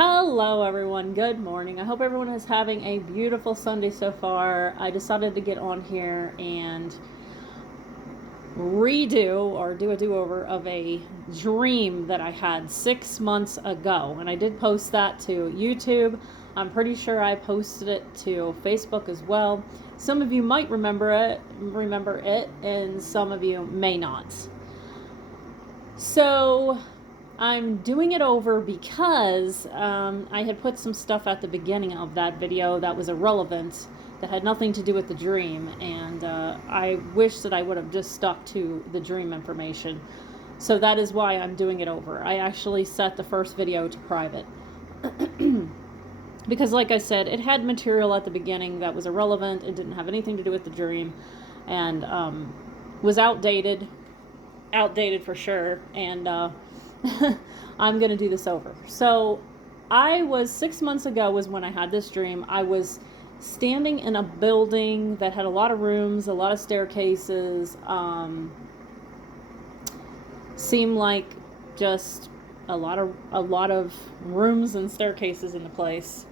Hello everyone, good morning. I hope everyone is having a beautiful Sunday so far. I decided to get on here and redo or do a do-over of a dream that I had 6 months ago, and I did post that to YouTube. I'm pretty sure I posted it to Facebook as well. Some of you might remember it, and some of you may not. So I'm doing it over because I had put some stuff at the beginning of that video that was irrelevant, that had nothing to do with the dream, and I wish that I would have just stuck to the dream information. So that is why I'm doing it over. I actually set the first video to private. Because like I said, it had material at the beginning that was irrelevant, it didn't have anything to do with the dream, and was outdated for sure, and I'm going to do this over. So I was 6 months ago was when I had this dream. I was standing in a building that had a lot of rooms, a lot of staircases, seemed like just a lot of rooms and staircases in the place.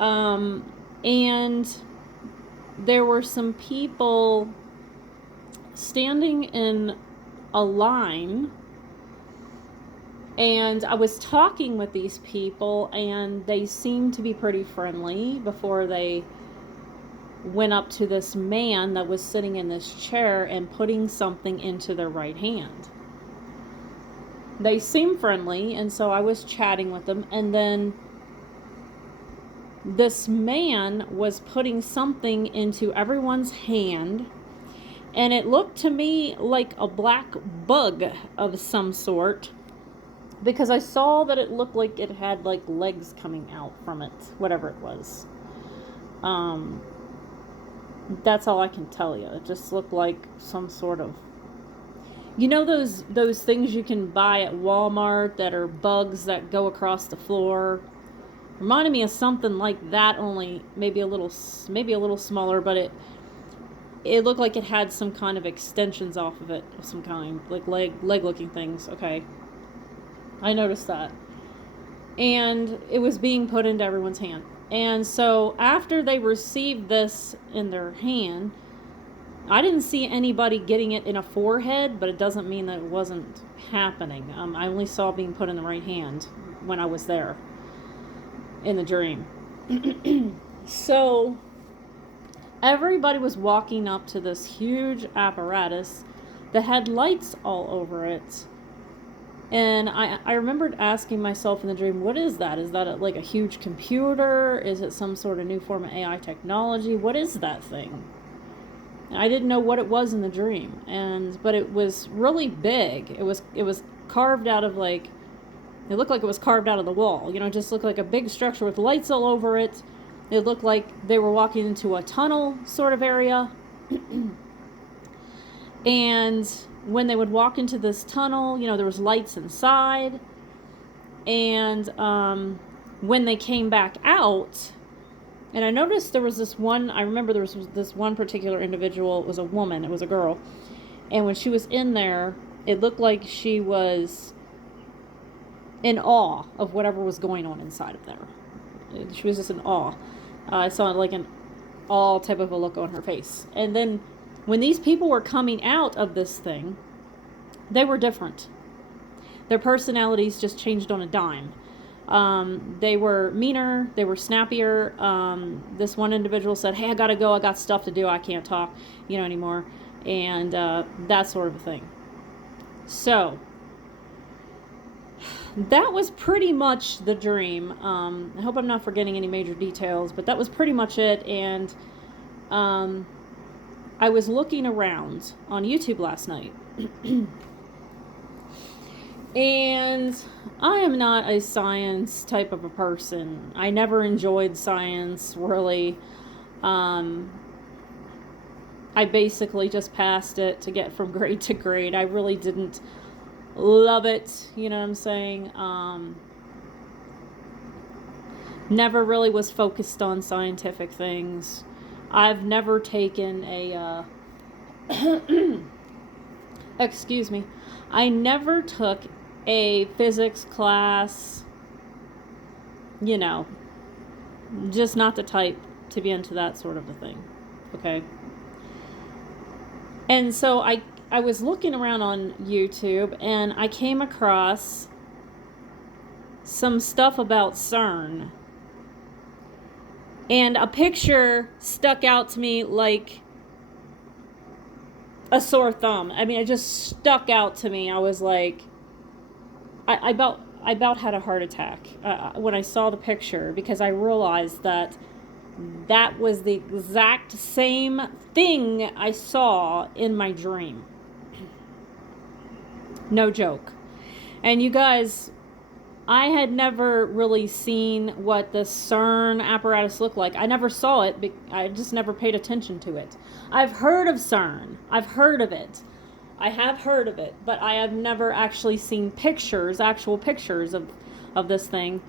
And there were some people standing in a line, and I was talking with these people, and they seemed to be pretty friendly before they went up to this man that was sitting in this chair and putting something into their right hand. They seemed friendly, and so I was chatting with them, and then this man was putting something into everyone's hand, and it looked to me like a black bug of some sort, because I saw that it looked like it had like legs coming out from it, whatever it was. That's all I can tell you. It just looked like some sort of, you know, those things you can buy at Walmart that are bugs that go across the floor. Reminded me of something like that, only maybe a little smaller, but it looked like it had some kind of extensions off of it of some kind, like leg looking things. Okay, I noticed that, and it was being put into everyone's hand. And so after they received this in their hand, I didn't see anybody getting it in a forehead, but it doesn't mean that it wasn't happening. I only saw it being put in the right hand when I was there in the dream. So everybody was walking up to this huge apparatus that had lights all over it. And I remembered asking myself in the dream, what is that? Is that like a huge computer? Is it some sort of new form of AI technology? What is that thing? And I didn't know what it was in the dream, but it was really big. It was carved out of it looked like it was carved out of the wall. You know, it just looked like a big structure with lights all over it. It looked like they were walking into a tunnel sort of area. And when they would walk into this tunnel, you know, there was lights inside. And when they came back out, and I noticed there was this one, I remember there was this one particular individual. It was a woman, it was a girl. And when she was in there, it looked like she was in awe of whatever was going on inside of there. She was just in awe. I saw like an awe type of a look on her face. And then when these people were coming out of this thing, they were different. Their personalities just changed on a dime. They were meaner, they were snappier. This one individual said, hey, I gotta go, I got stuff to do, I can't talk, anymore. And that sort of a thing. So that was pretty much the dream. I hope I'm not forgetting any major details, but that was pretty much it. And I was looking around on YouTube last night. And I am not a science type of a person. I never enjoyed science, really. I basically just passed it to get from grade to grade. I really didn't love it, you know what I'm saying? Never really was focused on scientific things. I've never taken a excuse me, I never took a physics class you know, just not the type to be into that sort of a thing. Okay. And so I was looking around on YouTube and I came across some stuff about CERN. And a picture stuck out to me like a sore thumb. I mean, it just stuck out to me. I was like, I about had a heart attack when I saw the picture, because I realized that was the exact same thing I saw in my dream. No joke. And you guys, I had never really seen what the CERN apparatus looked like. I never saw it. I just never paid attention to it. I've heard of CERN. I've heard of it. I have heard of it, but I have never actually seen pictures, actual pictures of this thing.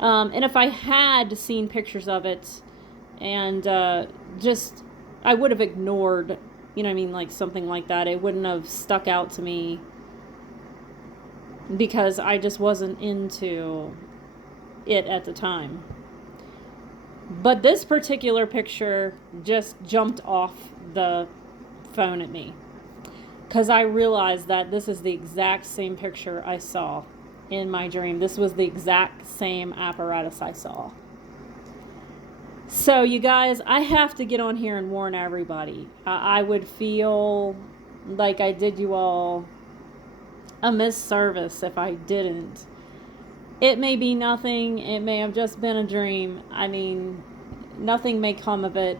And if I had seen pictures of it, and I would have ignored, you know what I mean, like something like that. It wouldn't have stuck out to me, because I just wasn't into it at the time. But this particular picture just jumped off the phone at me, because I realized that this is the exact same picture I saw in my dream. This was the exact same apparatus I saw. So you guys, I have to get on here and warn everybody. I would feel like I did you all a misservice if I didn't. It may be nothing. It may have just been a dream. I mean, nothing may come of it.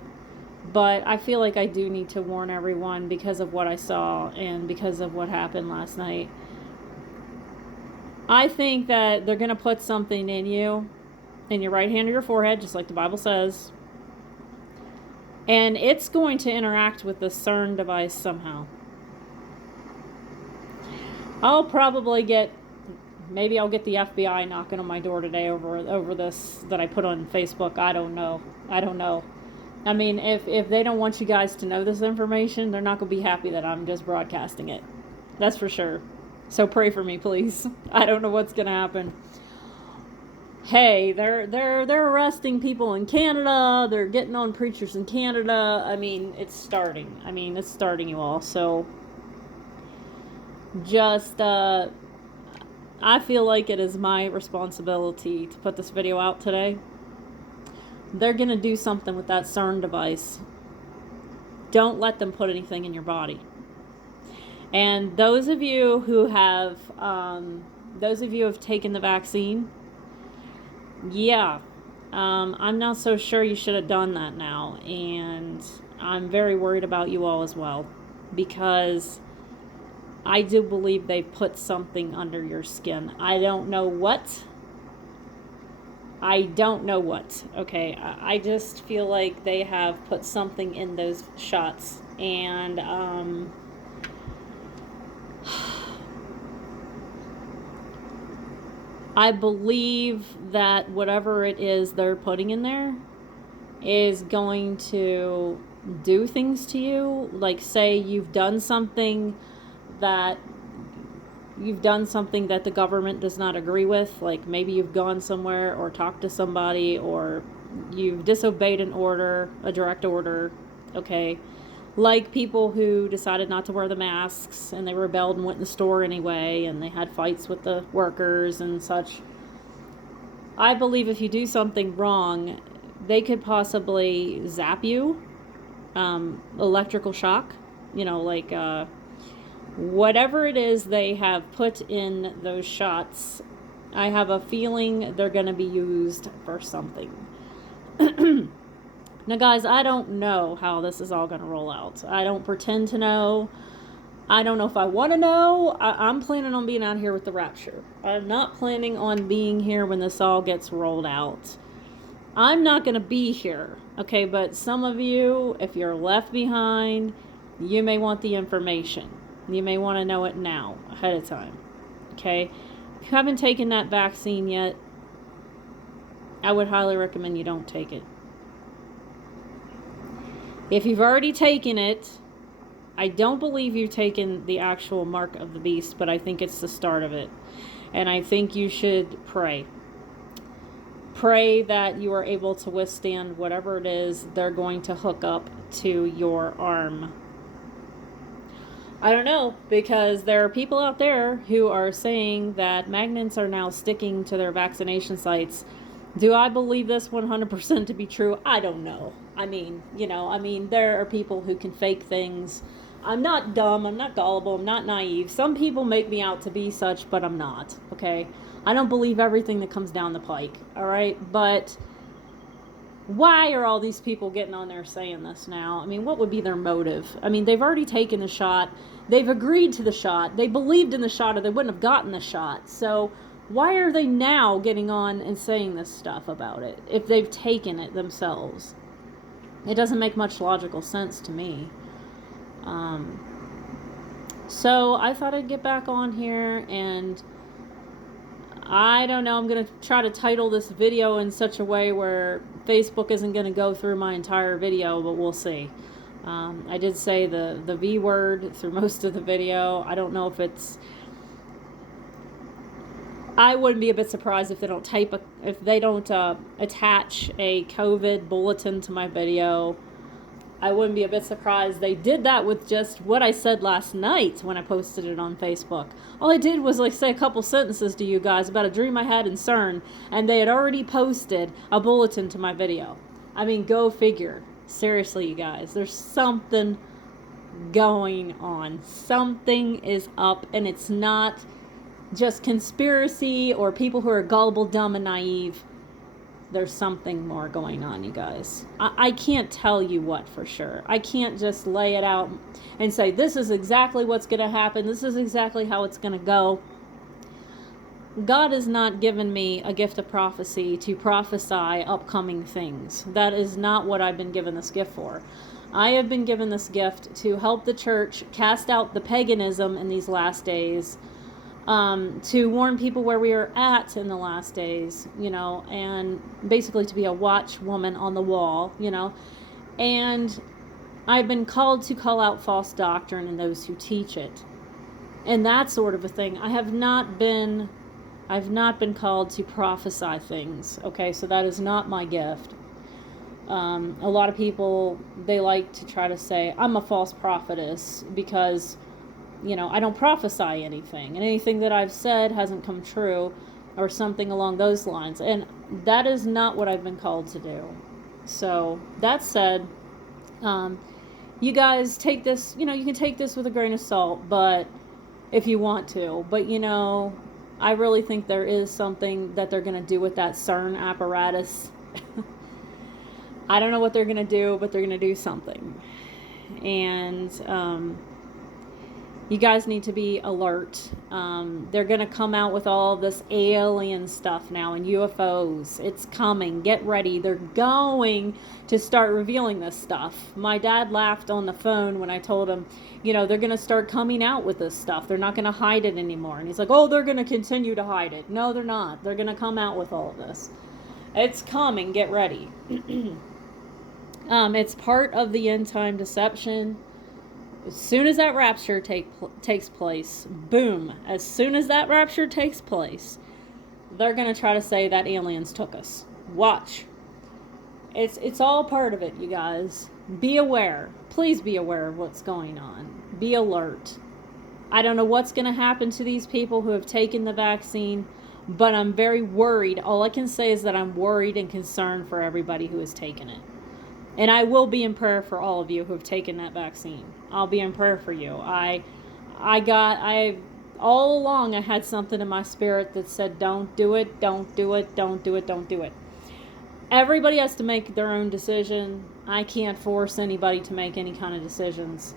But I feel like I do need to warn everyone because of what I saw and because of what happened last night. I think that they're going to put something in you, in your right hand or your forehead, just like the Bible says. And it's going to interact with the CERN device somehow. I'll get the FBI knocking on my door today over this that I put on Facebook. I don't know. I mean, if they don't want you guys to know this information, they're not going to be happy that I'm just broadcasting it. That's for sure. So pray for me, please. I don't know what's going to happen. Hey, they're arresting people in Canada. They're getting on preachers in Canada. I mean, it's starting. It's starting, you all. So just I feel like it is my responsibility to put this video out today. They're going to do something with that CERN device. Don't let them put anything in your body. And those of you who have taken the vaccine, yeah, I'm not so sure you should have done that now. And I'm very worried about you all as well, because I do believe they put something under your skin. I don't know what. Okay, I just feel like they have put something in those shots. And I believe that whatever it is they're putting in there is going to do things to you. Like, say you've done something that the government does not agree with. Like, maybe you've gone somewhere or talked to somebody, or you've disobeyed an order, a direct order. Okay, like people who decided not to wear the masks and they rebelled and went in the store anyway, and they had fights with the workers and such. I believe if you do something wrong, they could possibly zap you, electrical shock, like whatever it is they have put in those shots. I have a feeling they're going to be used for something. Now, guys, I don't know how this is all going to roll out. I don't pretend to know. I don't know if I want to know. I'm planning on being out here with the Rapture. I'm not planning on being here when this all gets rolled out. I'm not going to be here, okay? But some of you, if you're left behind, you may want the information. You may want to know it now, ahead of time, okay? If you haven't taken that vaccine yet, I would highly recommend you don't take it. If you've already taken it, I don't believe you've taken the actual mark of the beast, but I think it's the start of it. And I think you should pray. pray that you are able to withstand whatever it is they're going to hook up to your arm. I don't know, because there are people out there who are saying that magnets are now sticking to their vaccination sites. Do I believe this 100% to be true? I don't know. I mean, there are people who can fake things. I'm not dumb, I'm not gullible, I'm not naive. Some people make me out to be such, but I'm not, okay? I don't believe everything that comes down the pike, all right? But why are all these people getting on there saying this now? I mean, what would be their motive? I mean, they've already taken the shot. They've agreed to the shot. They believed in the shot or they wouldn't have gotten the shot. So why are they now getting on and saying this stuff about it if they've taken it themselves? It doesn't make much logical sense to me. So I thought I'd get back on here, and I don't know, I'm going to try to title this video in such a way where Facebook isn't going to go through my entire video, but we'll see. I did say the V word through most of the video. I don't know if it's... I wouldn't be a bit surprised if they don't attach a COVID bulletin to my video. I wouldn't be a bit surprised they did that with just what I said last night when I posted it on Facebook. All I did was say a couple sentences to you guys about a dream I had in CERN, and they had already posted a bulletin to my video. I mean, go figure. Seriously, you guys, there's something going on. Something is up, and it's not just conspiracy or people who are gullible, dumb, and naive. There's something more going on, you guys. I can't tell you what for sure. I can't just lay it out and say, this is exactly what's going to happen. This is exactly how it's going to go. God has not given me a gift of prophecy to prophesy upcoming things. That is not what I've been given this gift for. I have been given this gift to help the church cast out the paganism in these last days, to warn people where we are at in the last days, and basically to be a watchwoman on the wall, and I've been called to call out false doctrine and those who teach it, and that sort of a thing. I've not been called to prophesy things, okay, so that is not my gift. A lot of people, they like to try to say, I'm a false prophetess because I don't prophesy anything, and anything that I've said hasn't come true, or something along those lines. And that is not what I've been called to do. So, that said, you guys take this, you can take this with a grain of salt, but if you want to. But, I really think there is something that they're going to do with that CERN apparatus. I don't know what they're going to do, but they're going to do something. And, you guys need to be alert. They're going to come out with all this alien stuff now and UFOs. It's coming. Get ready. They're going to start revealing this stuff. My dad laughed on the phone when I told him, they're going to start coming out with this stuff. They're not going to hide it anymore. And he's like, oh, they're going to continue to hide it. No, they're not. They're going to come out with all of this. It's coming. Get ready. It's part of the end time deception. As soon as that rapture takes place, boom, as soon as that rapture takes place, they're going to try to say that aliens took us. Watch. It's all part of it, you guys. Be aware. Please be aware of what's going on. Be alert. I don't know what's going to happen to these people who have taken the vaccine, but I'm very worried. All I can say is that I'm worried and concerned for everybody who has taken it. And I will be in prayer for all of you who have taken that vaccine. I'll be in prayer for you. All along I had something in my spirit that said, don't do it, don't do it, don't do it, don't do it. Everybody has to make their own decision. I can't force anybody to make any kind of decisions.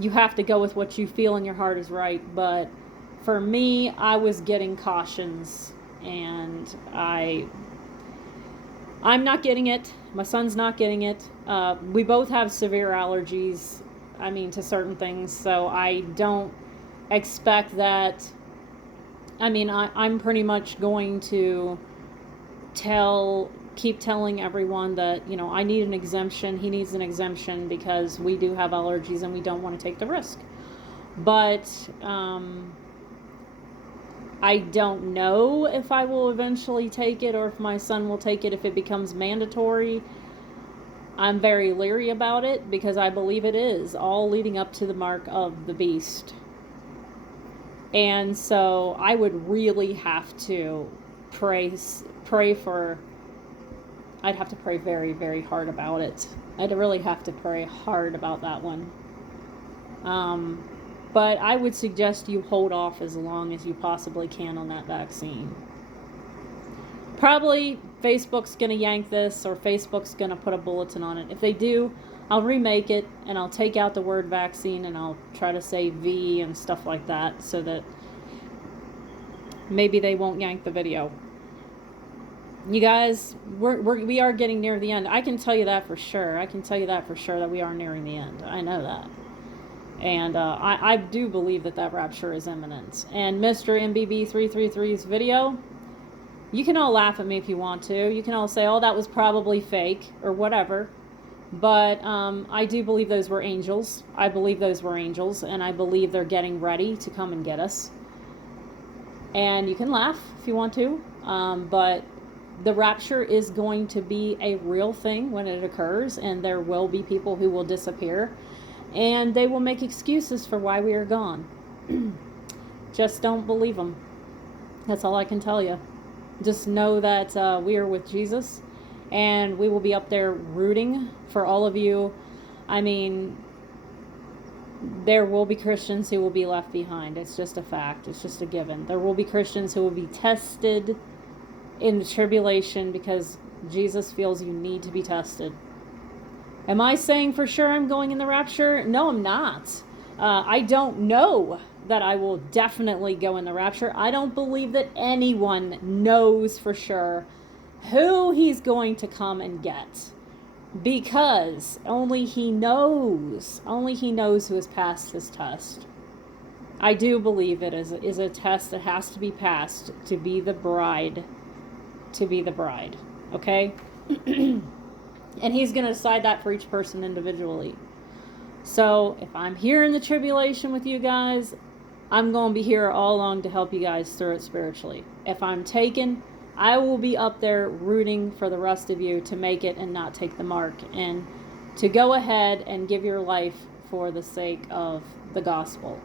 You have to go with what you feel in your heart is right. But for me, I was getting cautions, and I'm not getting it. My son's not getting it. We both have severe allergies, to certain things. So I don't expect that. I'm pretty much going to keep telling everyone that, I need an exemption. He needs an exemption because we do have allergies and we don't want to take the risk. But, I don't know if I will eventually take it or if my son will take it if it becomes mandatory. I'm very leery about it because I believe it is all leading up to the mark of the beast. And so I would really have to pray for, I'd have to pray very, very hard about it. I'd really have to pray hard about that one. But I would suggest you hold off as long as you possibly can on that vaccine. Probably Facebook's going to yank this, or Facebook's going to put a bulletin on it. If they do, I'll remake it and I'll take out the word vaccine and I'll try to say V and stuff like that so that maybe they won't yank the video. You guys, we are getting near the end. I can tell you that for sure. I can tell you that for sure that we are nearing the end. I know that. And I do believe that rapture is imminent. And Mr. MBB333's video, you can all laugh at me if you want to. You can all say, oh, that was probably fake or whatever. But I do believe those were angels. I believe those were angels. And I believe they're getting ready to come and get us. And you can laugh if you want to. But the rapture is going to be a real thing when it occurs. And there will be people who will disappear. And they will make excuses for why we are gone. Just don't believe them. That's all I can tell you. Just know that we are with Jesus. And we will be up there rooting for all of you. I mean, there will be Christians who will be left behind. It's just a fact. It's just a given. There will be Christians who will be tested in the tribulation because Jesus feels you need to be tested. Am I saying for sure I'm going in the rapture? No, I'm not. I don't know that I will definitely go in the rapture. I don't believe that anyone knows for sure who he's going to come and get. Because only he knows who has passed his test. I do believe it is a test that has to be passed to be the bride. Okay? And he's going to decide that for each person individually. So if I'm here in the tribulation with you guys, I'm going to be here all along to help you guys through it spiritually. If I'm taken, I will be up there rooting for the rest of you to make it and not take the mark. And to go ahead and give your life for the sake of the gospel.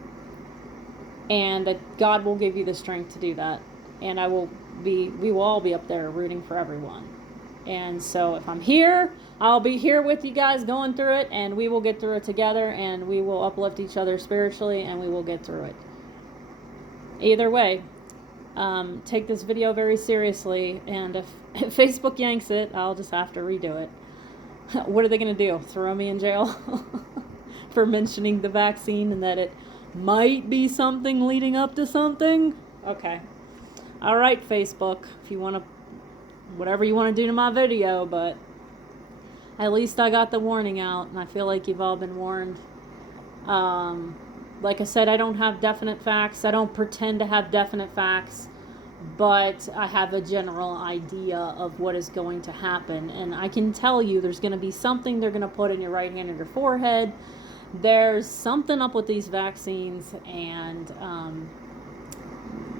And that God will give you the strength to do that. And we will all be up there rooting for everyone. And so if I'm here, I'll be here with you guys going through it, and we will get through it together, and we will uplift each other spiritually, and we will get through it. Either way, take this video very seriously, and if Facebook yanks it, I'll just have to redo it. What are they going to do? Throw me in jail for mentioning the vaccine and that it might be something leading up to something? Okay. All right, Facebook, if you want to, whatever you want to do to my video, but at least I got the warning out, and I feel like you've all been warned. Like I said, I don't have definite facts. I don't pretend to have definite facts, but I have a general idea of what is going to happen. And I can tell you there's going to be something they're going to put in your right hand or your forehead. There's something up with these vaccines, and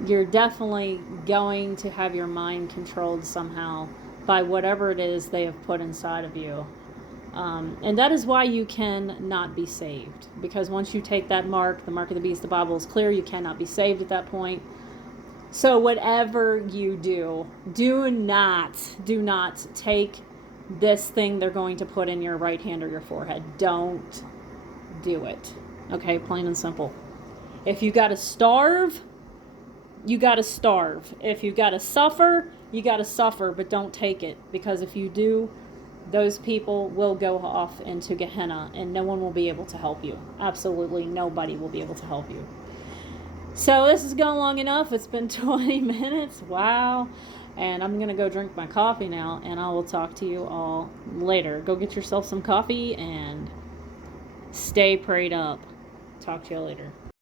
you're definitely going to have your mind controlled somehow by whatever it is they have put inside of you. And that is why you cannot be saved. Because once you take that mark, the mark of the beast, the Bible is clear, you cannot be saved at that point. So whatever you do, do not take this thing they're going to put in your right hand or your forehead. Don't do it. Okay, plain and simple. If you got to starve, you got to starve. If you got to suffer, you got to suffer, but don't take it. Because if you do, those people will go off into Gehenna and no one will be able to help you. Absolutely nobody will be able to help you. So this has gone long enough. It's been 20 minutes. Wow. And I'm going to go drink my coffee now, and I will talk to you all later. Go get yourself some coffee and stay prayed up. Talk to you later.